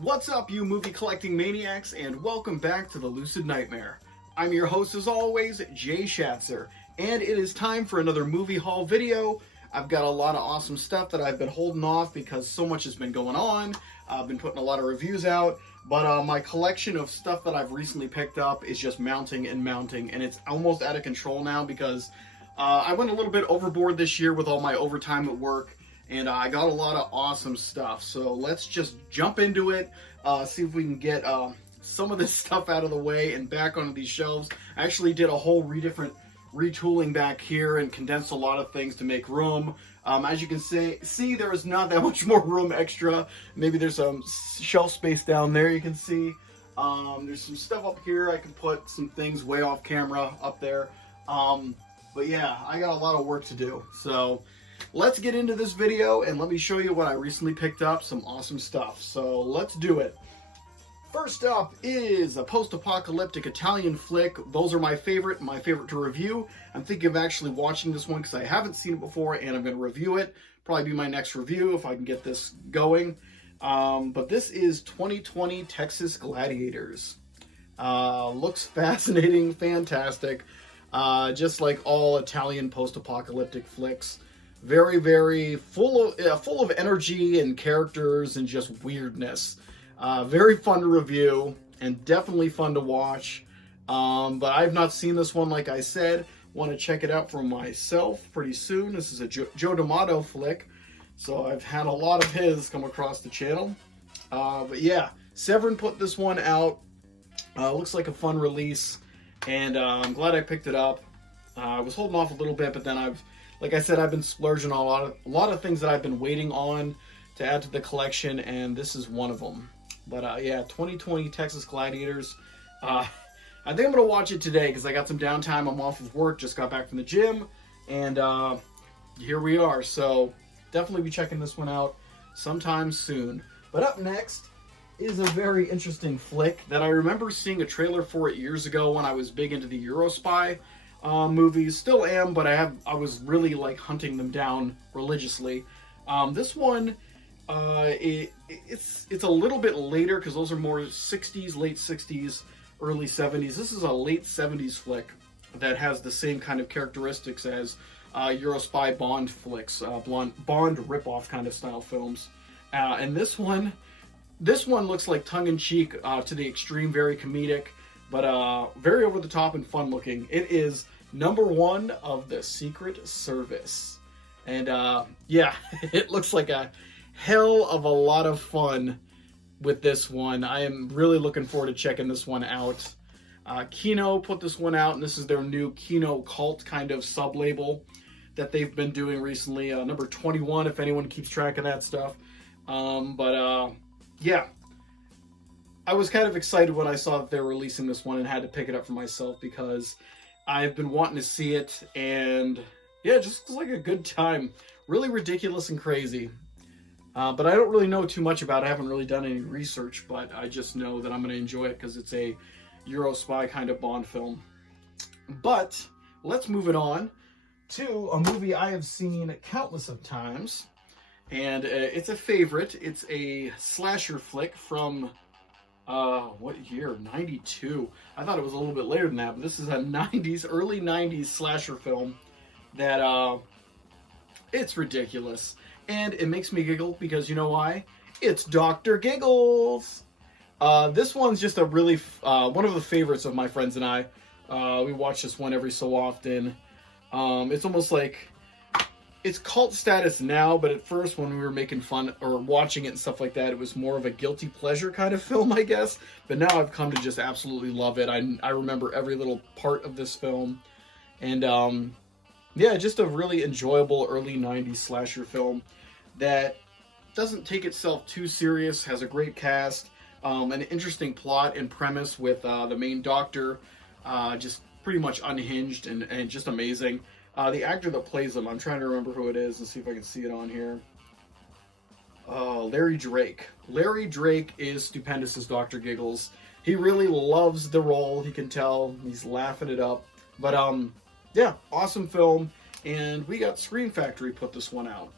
What's up, you movie collecting maniacs, and welcome back to the Lucid Nightmare. I'm your host, as always, Jay Schatzer, and it is time for another movie haul video. I've got a lot of awesome stuff that I've been holding off because so much has been going on. I've been putting a lot of reviews out, but my collection of stuff that I've recently picked up is just mounting, and it's almost out of control now because I went a little bit overboard this year with all my overtime at work. And I got a lot of awesome stuff. So let's just jump into it, see if we can get some of this stuff out of the way and back onto these shelves. I actually did a whole retooling back here and condensed a lot of things to make room. As you can see, there is not that much more room extra. Maybe there's some shelf space down there you can see. There's some stuff up here. I can put some things way off camera up there. But yeah, I got a lot of work to do. So let's get into this video and let me show you what I recently picked up, some awesome stuff. So let's do it. First up is a post-apocalyptic Italian flick. Those are my favorite to review. I'm thinking of actually watching this one because I haven't seen it before and I'm going to review it. Probably be my next review if I can get this going. But this is 2020 Texas Gladiators. Looks fascinating, fantastic. Just like all Italian post-apocalyptic flicks. Very, very full of energy and characters and just weirdness. Very fun to review and definitely fun to watch. But I've not seen this one, like I said. Want to check it out for myself pretty soon. This is a Joe D'Amato flick, so I've had a lot of his come across the channel. But yeah, Severin put this one out. Looks like a fun release, and I'm glad I picked it up. I was holding off a little bit, but then like I said, I've been splurging on a lot of things that I've been waiting on to add to the collection, and this is one of them. But yeah, 2020 Texas Gladiators. I think I'm going to watch it today because I got some downtime. I'm off of work, just got back from the gym, and here we are. So definitely be checking this one out sometime soon. But up next is a very interesting flick that I remember seeing a trailer for it years ago when I was big into the Eurospy movies. Still am, but I was really like hunting them down religiously. This one, it's a little bit later because those are more 60s, late 60s, early 70s. This is a late 70s flick that has the same kind of characteristics as Eurospy Bond flicks, Bond ripoff kind of style films. And this one looks like tongue-in-cheek to the extreme, very comedic, but very over the top and fun looking. It is #1 of the Secret Service. And yeah, it looks like a hell of a lot of fun with this one. I am really looking forward to checking this one out. Kino put this one out, and this is their new Kino Cult kind of sub-label that they've been doing recently. Number 21, if anyone keeps track of that stuff. Yeah. I was kind of excited when I saw that they were releasing this one and had to pick it up for myself because I've been wanting to see it, and yeah, it just looks like a good time. Really ridiculous and crazy. But I don't really know too much about it. I haven't really done any research, but I just know that I'm going to enjoy it because it's a Eurospy kind of Bond film. But let's move it on to a movie I have seen countless of times, and it's a favorite. It's a slasher flick from what year? 92. I thought it was a little bit later than that, but this is a early 90s slasher film that, it's ridiculous. And it makes me giggle because you know why? It's Dr. Giggles! This one's just a really, one of the favorites of my friends and I. We watch this one every so often. It's almost like, it's cult status now, but at first when we were making fun or watching it and stuff like that, it was more of a guilty pleasure kind of film, I guess. But now I've come to just absolutely love it. I remember every little part of this film. And yeah, just a really enjoyable early 90s slasher film that doesn't take itself too serious, has a great cast, an interesting plot and premise with the main doctor, just pretty much unhinged and just amazing. The actor that plays him, I'm trying to remember who it is and see if I can see it on here. Larry Drake. Larry Drake is stupendous as Dr. Giggles. He really loves the role, he can tell. He's laughing it up. But yeah, awesome film. And we got Scream Factory put this one out.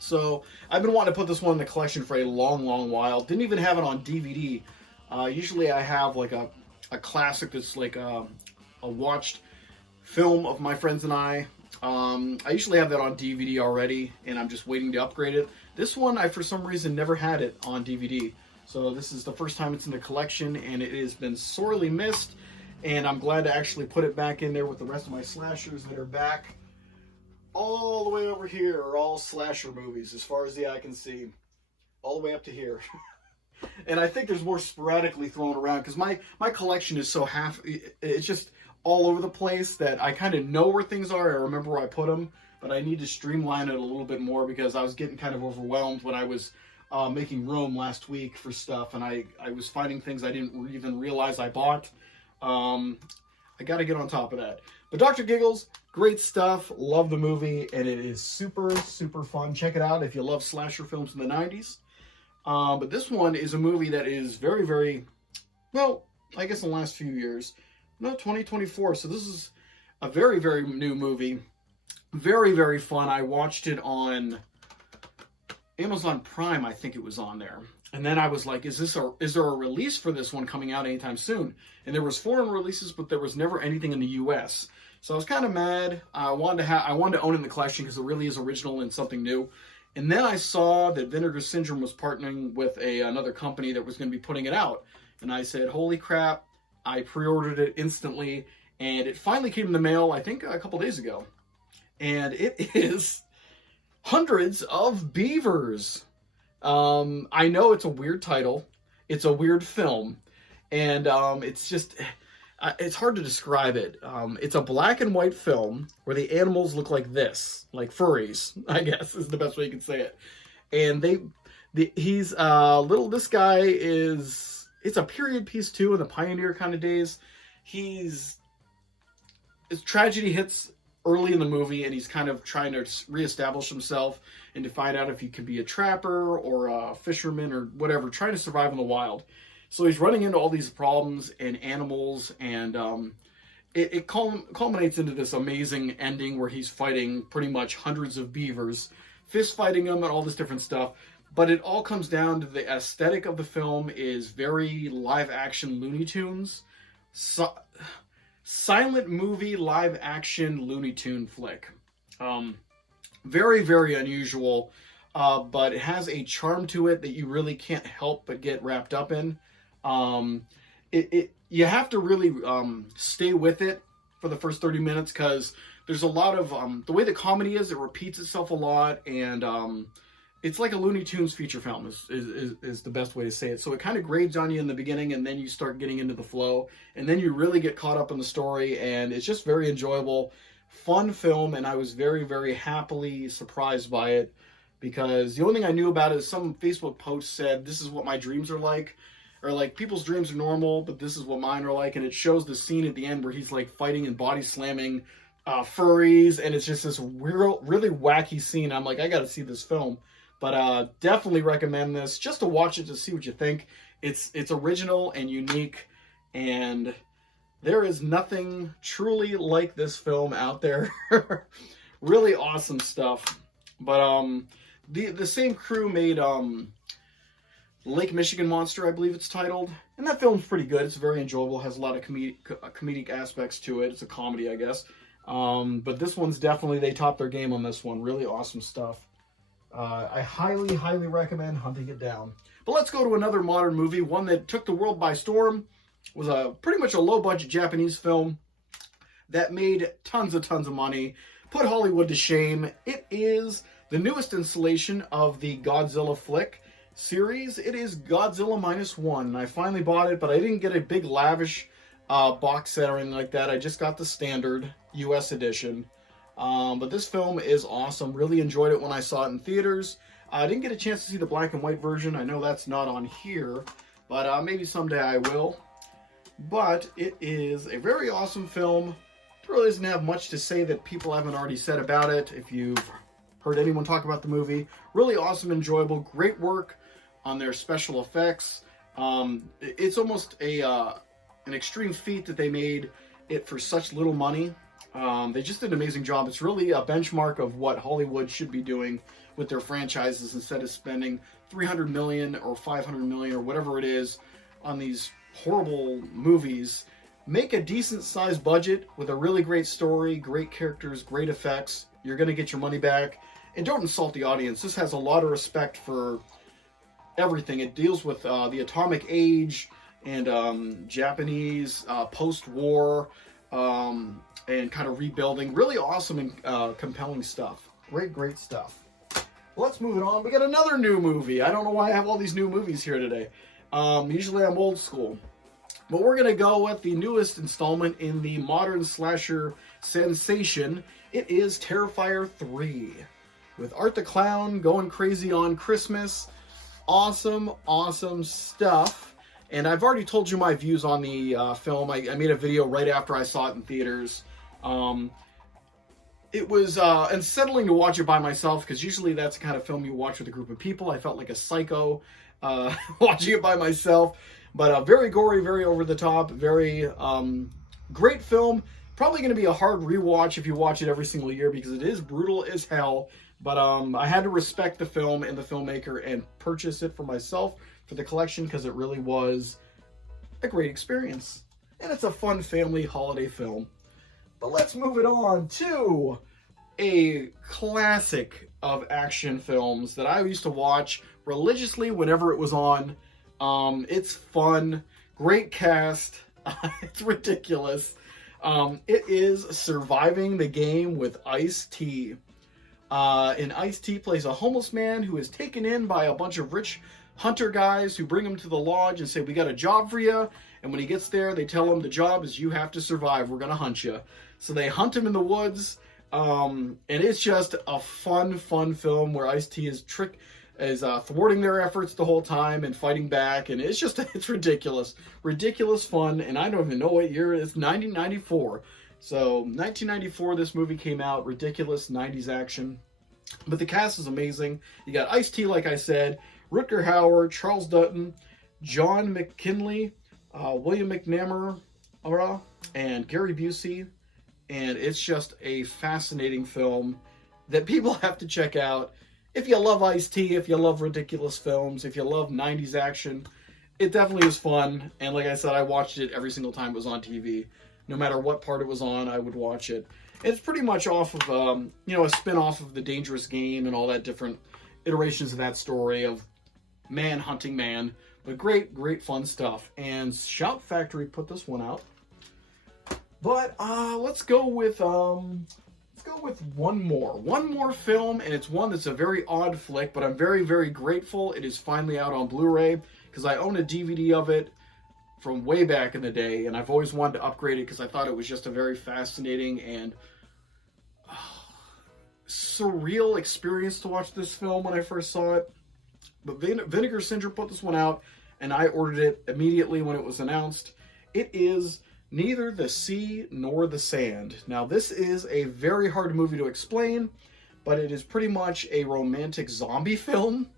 So I've been wanting to put this one in the collection for a long while. Didn't even have it on DVD. Usually I have like a classic that's like a watched film of my friends and I. I usually have that on DVD already, and I'm just waiting to upgrade it. This one, I for some reason never had it on DVD. So this is the first time it's in the collection, and it has been sorely missed. And I'm glad to actually put it back in there with the rest of my slashers that are back. All the way over here are all slasher movies, as far as the eye can see. All the way up to here. And I think there's more sporadically thrown around, because my collection is so it's just all over the place that I kind of know where things are. I remember where I put them, but I need to streamline it a little bit more, because I was getting kind of overwhelmed when I was making room last week for stuff, and I was finding things I didn't even realize I bought. I got to get on top of that. But Dr. Giggles, great stuff. Love the movie, and it is super fun. Check it out if you love slasher films in the 90s. But this one is a movie that is very, well, I guess in the last few years. No, 2024. So this is a very new movie. Very fun. I watched it on Amazon Prime. I think it was on there. And then I was like, is there a release for this one coming out anytime soon? And there was foreign releases, but there was never anything in the U.S. So I was kind of mad. I wanted to own it in the collection because it really is original and something new. And then I saw that Vinegar Syndrome was partnering with another company that was going to be putting it out. And I said, holy crap. I pre-ordered it instantly, and it finally came in the mail, I think, a couple days ago. And it is Hundreds of Beavers. I know it's a weird title. It's a weird film. And it's just, it's hard to describe it. It's a black and white film where the animals look like this, like furries, I guess is the best way you can say it. And this guy is... It's a period piece too, in the pioneer kind of days. His tragedy hits early in the movie, and he's kind of trying to reestablish himself and to find out if he could be a trapper or a fisherman or whatever, trying to survive in the wild. So he's running into all these problems and animals, and it culminates into this amazing ending where he's fighting pretty much hundreds of beavers, fist fighting them and all this different stuff. But it all comes down to the aesthetic of the film is very live-action Looney Tunes. Silent movie, live-action Looney Tune flick. Very unusual, but it has a charm to it that you really can't help but get wrapped up in. You have to really stay with it for the first 30 minutes, because there's a lot of... the way the comedy is, it repeats itself a lot, and... it's like a Looney Tunes feature film is the best way to say it. So it kind of grades on you in the beginning, and then you start getting into the flow, and then you really get caught up in the story, and it's just very enjoyable, fun film, and I was very happily surprised by it, because the only thing I knew about it is some Facebook post said, this is what my dreams are like, or like, people's dreams are normal, but this is what mine are like, and it shows the scene at the end where he's like fighting and body slamming furries, and it's just this really wacky scene. I'm like, I gotta see this film. But definitely recommend this just to watch it, to see what you think. It's original and unique, and there is nothing truly like this film out there. Really awesome stuff. But the same crew made Lake Michigan Monster, I believe it's titled, and that film's pretty good. It's very enjoyable. Has a lot of comedic aspects to it. It's a comedy, I guess. But this one's definitely, they topped their game on this one. Really awesome stuff. I highly recommend hunting it down. But let's go to another modern movie, one that took the world by storm. Was pretty much a low-budget Japanese film that made tons of money, put Hollywood to shame. It is the newest installation of the Godzilla flick series. It is Godzilla -1. I finally bought it, but I didn't get a big lavish box set or anything like that. I just got the standard US edition. But this film is awesome. Really enjoyed it when I saw it in theaters. I didn't get a chance to see the black and white version. I know that's not on here, but maybe someday I will. But it is a very awesome film. It really doesn't have much to say that people haven't already said about it. If you've heard anyone talk about the movie, really awesome, enjoyable, great work on their special effects. It's almost an extreme feat that they made it for such little money. They just did an amazing job. It's really a benchmark of what Hollywood should be doing with their franchises instead of spending $300 million or $500 million or whatever it is on these horrible movies. Make a decent sized budget with a really great story, great characters, great effects. You're going to get your money back. And don't insult the audience. This has a lot of respect for everything. It deals with the atomic age and Japanese post-war and kind of rebuilding. Really awesome and compelling stuff. Great stuff. Well, let's move it on. We got another new movie. I don't know why I have all these new movies here today. Usually I'm old school. But we're going to go with the newest installment in the modern slasher sensation. It is Terrifier 3. With Art the Clown going crazy on Christmas. Awesome stuff. And I've already told you my views on the film. I made a video right after I saw it in theaters. It was unsettling to watch it by myself, because usually that's the kind of film you watch with a group of people. I felt like a psycho watching it by myself. But very gory, very over the top, very great film. Probably going to be a hard rewatch if you watch it every single year, because it is brutal as hell. But I had to respect the film and the filmmaker and purchase it for myself for the collection, because it really was a great experience. And it's a fun family holiday film. But let's move it on to a classic of action films that I used to watch religiously whenever it was on. It's fun, great cast, it's ridiculous. It is Surviving the Game with Ice-T. And Ice-T plays a homeless man who is taken in by a bunch of rich hunter guys who bring him to the lodge and say, we got a job for you. And when he gets there, they tell him the job is you have to survive. We're going to hunt you. So they hunt him in the woods. And it's just a fun film where Ice-T is thwarting their efforts the whole time and fighting back. And it's ridiculous. Ridiculous fun. And I don't even know what year it is. 1994. So 1994, this movie came out. Ridiculous 90s action. But the cast is amazing. You got Ice-T, like I said, Rutger Hauer, Charles Dutton, John McKinley, William McNamara, and Gary Busey. And it's just a fascinating film that people have to check out. If you love Ice-T, if you love ridiculous films, if you love 90s action, it definitely is fun. And like I said, I watched it every single time it was on TV. No matter what part it was on, I would watch it. It's pretty much off of, a spin-off of The Dangerous Game and all that different iterations of that story of man hunting man. But great fun stuff. And Shout Factory put this one out. But let's go with one more film, and it's one that's a very odd flick, but I'm very grateful it is finally out on Blu-ray, because I own a DVD of it from way back in the day, and I've always wanted to upgrade it because I thought it was just a very fascinating and surreal experience to watch this film when I first saw it. But Vinegar Syndrome put this one out, and I ordered it immediately when it was announced. It is Neither the Sea Nor the Sand. Now, this is a very hard movie to explain, but it is pretty much a romantic zombie film,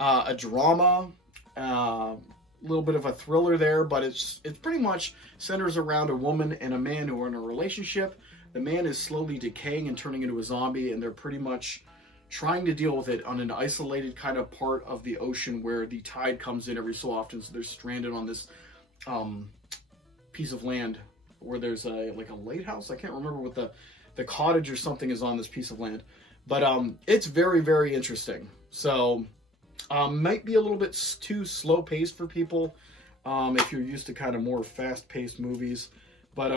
a drama, a little bit of a thriller there, but it's pretty much centers around a woman and a man who are in a relationship. The man is slowly decaying and turning into a zombie, and they're pretty much trying to deal with it on an isolated kind of part of the ocean where the tide comes in every so often, so they're stranded on this piece of land where there's a lighthouse. I can't remember what the cottage or something is on this piece of land, but it's very interesting. So might be a little bit too slow paced for people if you're used to kind of more fast paced movies, but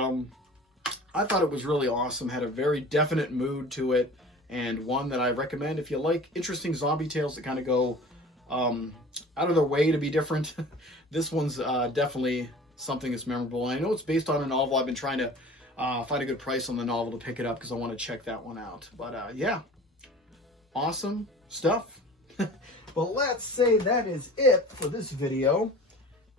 I thought it was really awesome. Had a very definite mood to it, and one that I recommend if you like interesting zombie tales that kind of go out of their way to be different. This one's definitely something that's memorable. And I know it's based on a novel. I've been trying to find a good price on the novel to pick it up because I want to check that one out. But yeah, awesome stuff. Well, let's say that is it for this video.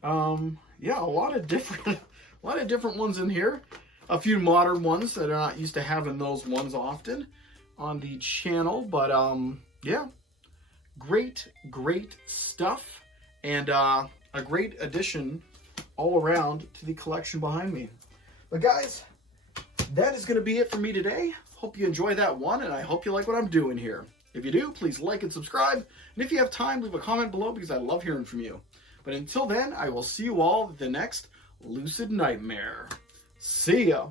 Yeah, a lot of different ones in here. A few modern ones that are not used to having those ones often on the channel. But yeah, great stuff, and a great addition all around to the collection behind me. But guys, that is going to be it for me today. Hope you enjoy that one, and I hope you like what I'm doing here. If you do, please like and subscribe. And if you have time, leave a comment below because I love hearing from you. But until then, I will see you all at the next Lucid Nightmare. See ya!